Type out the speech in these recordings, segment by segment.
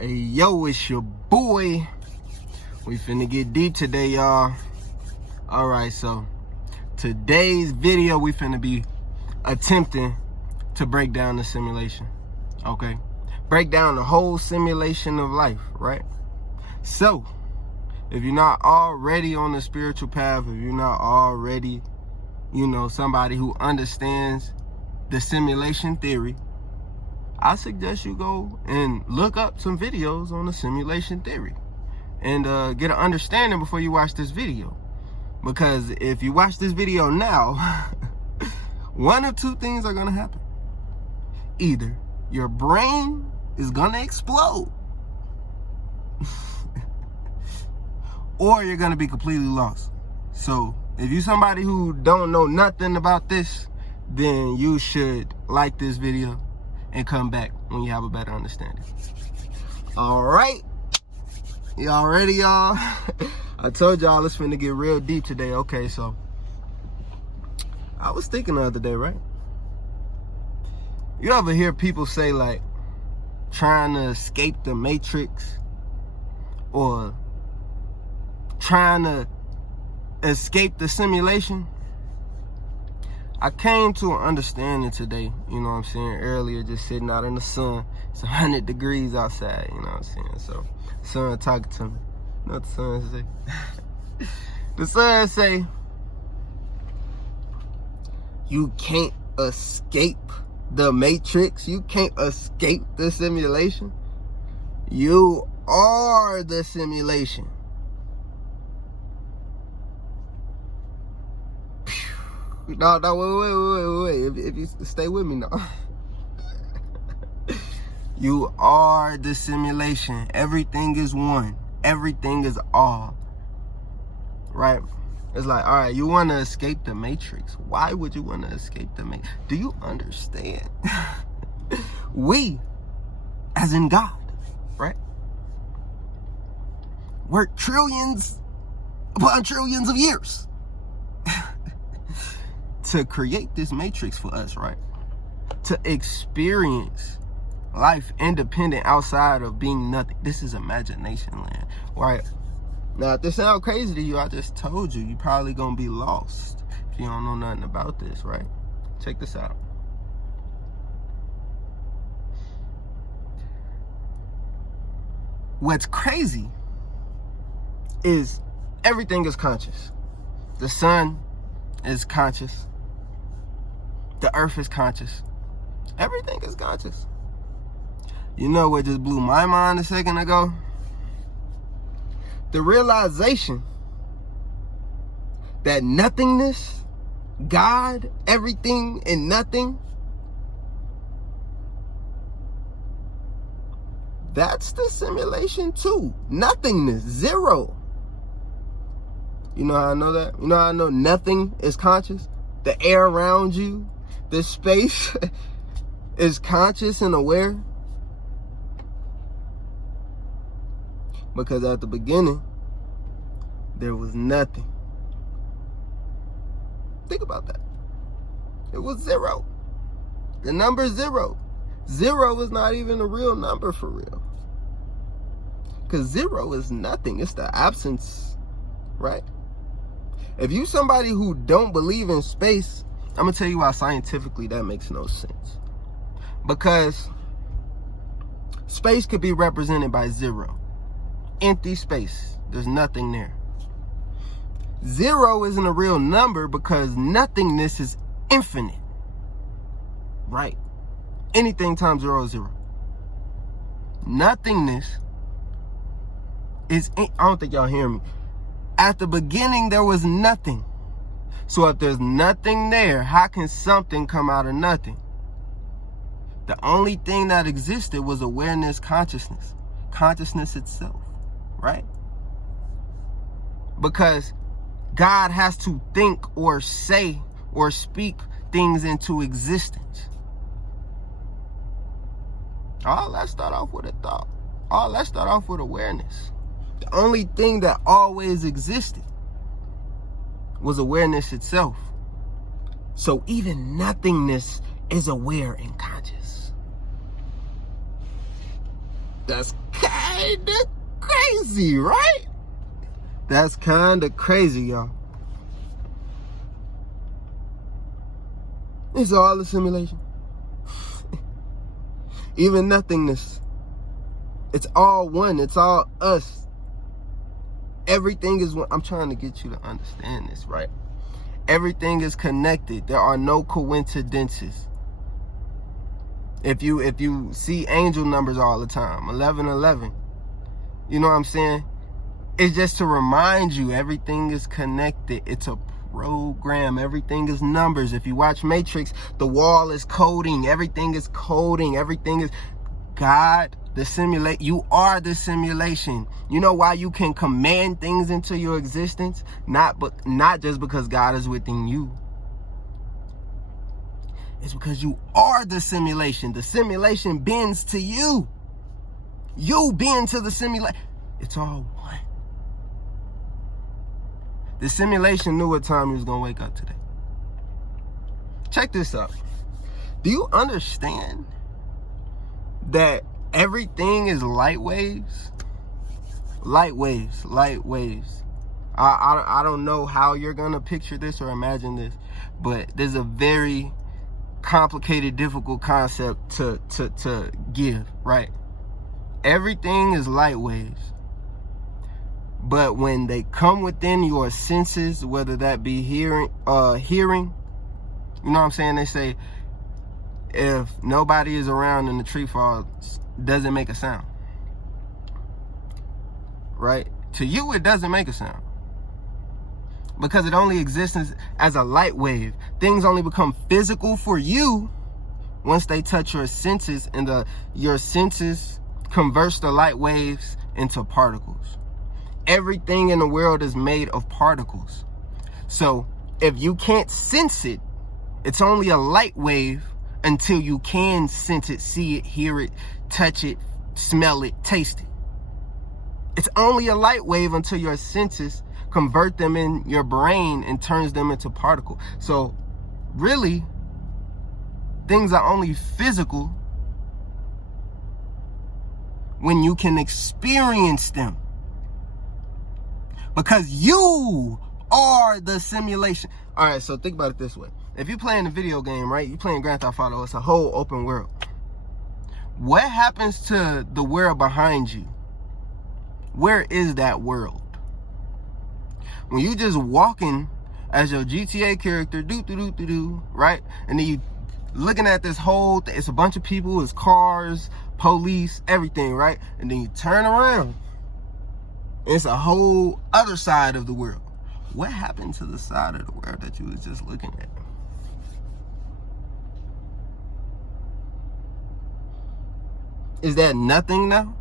Hey, yo, it's your boy. We finna get deep today, y'all. Alright, so today's video, we finna be attempting to break down the simulation. Okay? Break down the whole simulation of life, right? So, if you're not already on the spiritual path, if you're not already, somebody who understands the simulation theory, I suggest you go and look up some videos on the simulation theory and get an understanding before you watch this video. Because if you watch this video now, one of two things are gonna happen. Either your brain is gonna explode or you're gonna be completely lost. So if you're somebody who don't know nothing about this, then you should like this video and come back when you have a better understanding. All right, y'all ready, y'all? I told y'all it's finna get real deep today. Okay, so I was thinking the other day, right? You ever hear people say like trying to escape the matrix or trying to escape the simulation? I came to an understanding today, you know what I'm saying, earlier, just sitting out in the sun. It's 100 degrees outside, you know what I'm saying? So, sun talking to me. You know what the sun say? The sun say, you can't escape the matrix. You can't escape the simulation. You are the simulation. No, wait. If you stay with me now. You are the simulation. Everything is one. Everything is all. Right? It's like, all right, you want to escape the matrix. Why would you want to escape the matrix? Do you understand? We, as in God, right? Work trillions upon trillions of years to create this matrix for us, right? To experience life independent outside of being nothing. This is imagination land, right? Now, if this sounds crazy to you, I just told you, you probably gonna be lost if you don't know nothing about this, right? Check this out. What's crazy is everything is conscious. The sun is conscious. The earth is conscious. Everything is conscious. You know what just blew my mind a second ago? The realization that nothingness, God, everything and nothing, that's the simulation too. Nothingness, zero. You know how I know that? You know how I know nothing is conscious? The air around you, the space is conscious and aware. Because at the beginning, there was nothing. Think about that. It was zero. The number zero. Zero is not even a real number for real. Because zero is nothing. It's the absence, right? If you somebody who don't believe in space, I'm going to tell you why scientifically that makes no sense. Because space could be represented by zero. Empty space. There's nothing there. Zero isn't a real number because nothingness is infinite. Right? Anything times zero is zero. Nothingness is, I don't think y'all hear me. At the beginning, there was nothing. So if there's nothing there, how can something come out of nothing? The only thing that existed was awareness, consciousness. Consciousness itself. Right? Because God has to think or say or speak things into existence. All that start off with a thought. All that start off with awareness. The only thing that always existed was awareness itself. So even nothingness is aware and conscious. That's kind of crazy, right? That's kind of crazy, y'all. It's all a simulation. Even nothingness. It's all one. It's all us. Everything is one. I'm trying to get you to understand this, right? Everything is connected. There are no coincidences. If you see angel numbers all the time, 1111, you know what I'm saying? It's just to remind you everything is connected. It's a program. Everything is numbers. If you watch Matrix, the wall is coding. Everything is coding. Everything is God. You are the simulation. You know why you can command things into your existence? Not just because God is within you. It's because you are the simulation. The simulation bends to you. You bend to the simulation. It's all one. The simulation knew what time he was going to wake up today. Check this out. Do you understand that everything is light waves? Light waves, light waves. I don't know how you're going to picture this or imagine this, but there's a very complicated, difficult concept to give, right? Everything is light waves. But when they come within your senses, whether that be hearing, you know what I'm saying? They say, if nobody is around and the tree falls, doesn't make a sound. Right? To you, it doesn't make a sound. Because it only exists as a light wave. Things only become physical for you once they touch your senses, and your senses converts the light waves into particles. Everything in the world is made of particles. So if you can't sense it, it's only a light wave until you can sense it, see it, hear it, touch it, smell it, taste it. It's only a light wave until your senses convert them in your brain and turns them into particles. So really, things are only physical when you can experience them. Because you are the simulation. All right, so think about it this way. If you're playing a video game, right? You're playing Grand Theft Auto. It's a whole open world. What happens to the world behind you? Where is that world? When you just walking as your GTA character, right? And then you looking at this whole thing. It's a bunch of people. It's cars, police, everything, right? And then you turn around. It's a whole other side of the world. What happened to the side of the world that you was just looking at? Is that nothing now?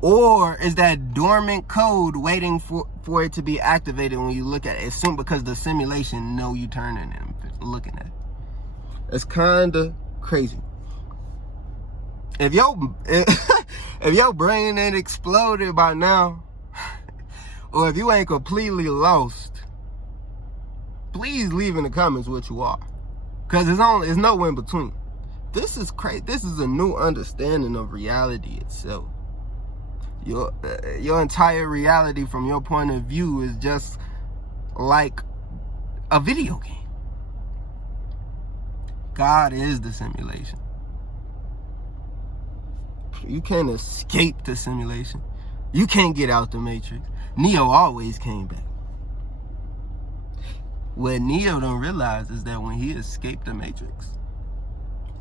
Or is that dormant code waiting for it to be activated when you look at it? It's soon because the simulation know you turning and looking at it. It's kind of crazy. If your brain ain't exploded by now, or if you ain't completely lost, please leave in the comments what you are. Because it's no in between. This is crazy. This is a new understanding of reality itself. Your entire reality from your point of view is just like a video game. God is the simulation. You can't escape the simulation. You can't get out the Matrix. Neo always came back. What Neo don't realize is that when he escaped the Matrix,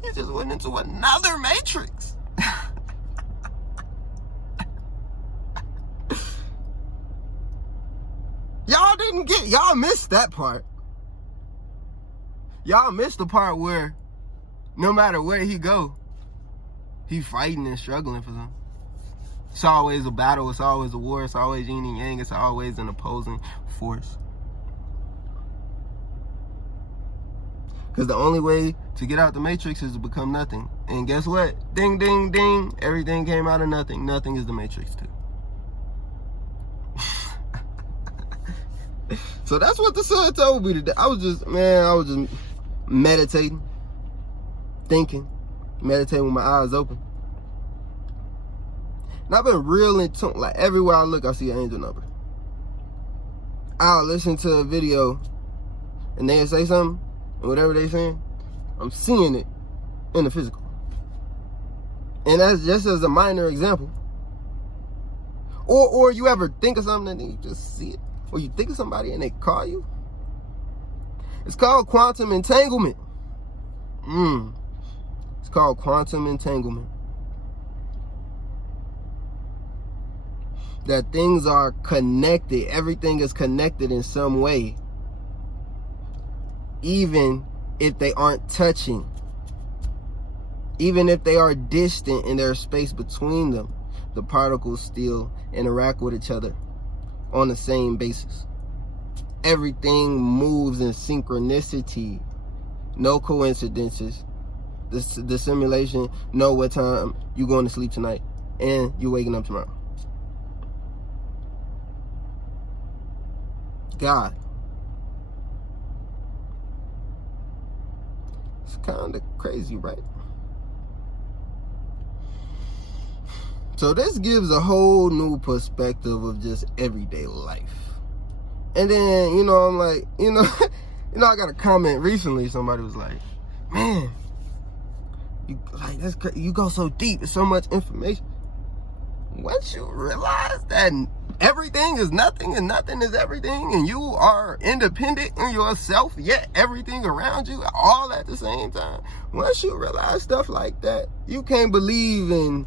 he just went into another Matrix. Y'all missed that part. Y'all missed the part where no matter where he go, he fighting and struggling for them. It's always a battle. It's always a war. It's always yin and yang. It's always an opposing force. Because the only way to get out the Matrix is to become nothing. And guess what? Ding, ding, ding. Everything came out of nothing. Nothing is the Matrix too. So that's what the sun told me today. I was just meditating, thinking. meditate with my eyes open. And I've been real in tune. Like everywhere I look, I see an angel number. I'll listen to a video and they'll say something, and whatever they're saying, I'm seeing it in the physical. And that's just as a minor example. Or you ever think of something and then you just see it. Or you think of somebody and they call you. It's called quantum entanglement. It's called quantum entanglement. That things are connected. Everything is connected in some way. Even if they aren't touching. Even if they are distant and there's space between them, the particles still interact with each other on the same basis. Everything moves in synchronicity. No coincidences. The simulation know what time you're going to sleep tonight and you're waking up tomorrow. God. It's kind of crazy, right? So this gives a whole new perspective of just everyday life. And then, I'm like, I got a comment recently. Somebody was like, man, you go so deep. It's so much information. Once you realize that everything is nothing and nothing is everything, and you are independent in yourself, yet everything around you all at the same time. Once you realize stuff like that, you can't believe in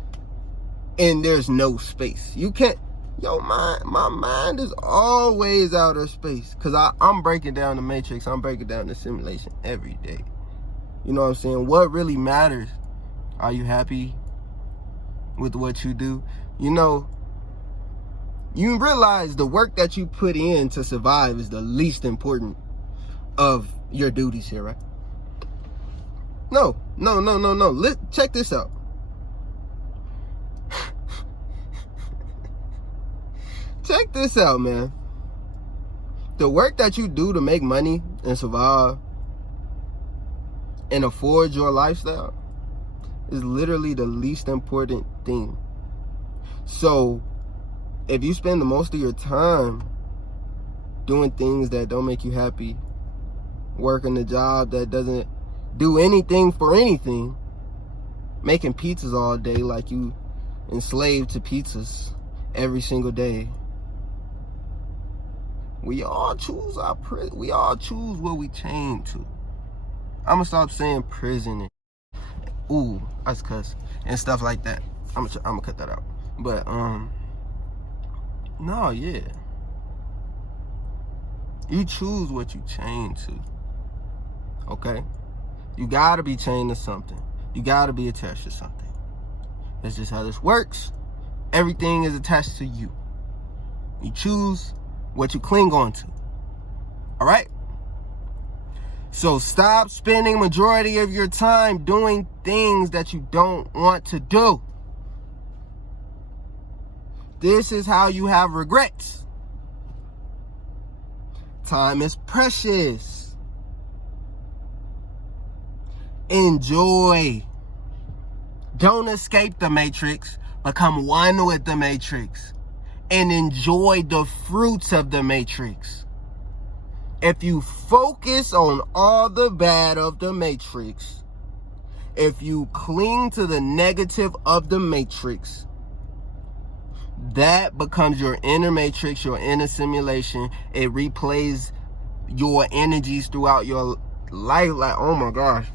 there's no space. You can't. My mind is always outer space, because I'm breaking down the matrix. I'm breaking down the simulation every day. You know what I'm saying? What really matters? Are you happy with what you do? You realize the work that you put in to survive is the least important of your duties here, right? No. Check this out. Check this out, man. The work that you do to make money and survive and afford your lifestyle is literally the least important thing. So, if you spend the most of your time doing things that don't make you happy, working a job that doesn't do anything for anything, making pizzas all day like you enslaved to pizzas every single day, we all choose we all choose what we chain to. I'm gonna stop saying prison and ooh, that's cuss and stuff like that. I'm gonna cut that out. But no, yeah. You choose what you chain to. Okay? You gotta be chained to something. You gotta be attached to something. That's just how this works. Everything is attached to you. You choose what you cling on to. All right? So stop spending majority of your time doing things that you don't want to do. This is how you have regrets. Time is precious. Enjoy. Don't escape the matrix. Become one with the matrix. And enjoy the fruits of the matrix. If you focus on all the bad of the matrix, if you cling to the negative of the matrix, that becomes your inner matrix, your inner simulation. It replays your energies throughout your life. Like, oh my gosh,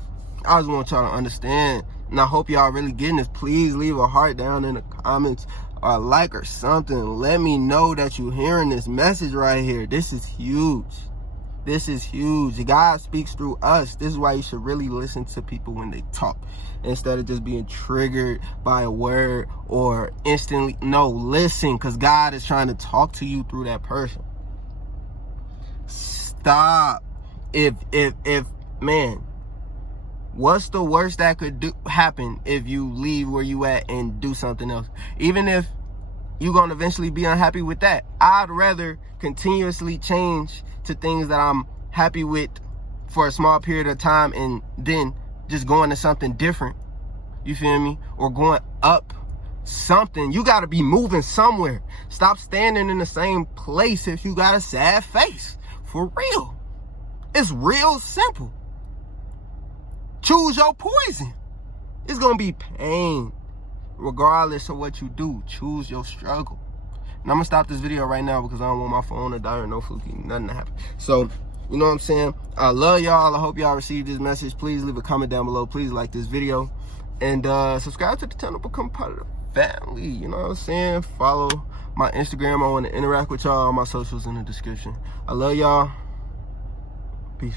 I just want y'all to understand, and I hope y'all really getting this. Please leave a heart down in the comments, or a like or something. Let me know that you're hearing this message right here. This is huge. This is huge. God speaks through us. This is why you should really listen to people when they talk, instead of just being triggered by a word or instantly. No, listen, because God is trying to talk to you through that person. Stop. If man, what's the worst that could happen if you leave where you at and do something else? Even if you're going to eventually be unhappy with that, I'd rather continuously change to things that I'm happy with for a small period of time and then just go into something different You feel me? Or going up something. You got to be moving somewhere. Stop standing in the same place if you got a sad face. For real. It's real simple. Choose your poison. It's going to be pain. Regardless of what you do, choose your struggle. And I'm going to stop this video right now because I don't want my phone to die or no fluky, nothing to happen. So, you know what I'm saying? I love y'all. I hope y'all received this message. Please leave a comment down below. Please like this video. And subscribe to the channel, become part of the family. You know what I'm saying? Follow my Instagram. I want to interact with y'all. All my socials in the description. I love y'all. Peace.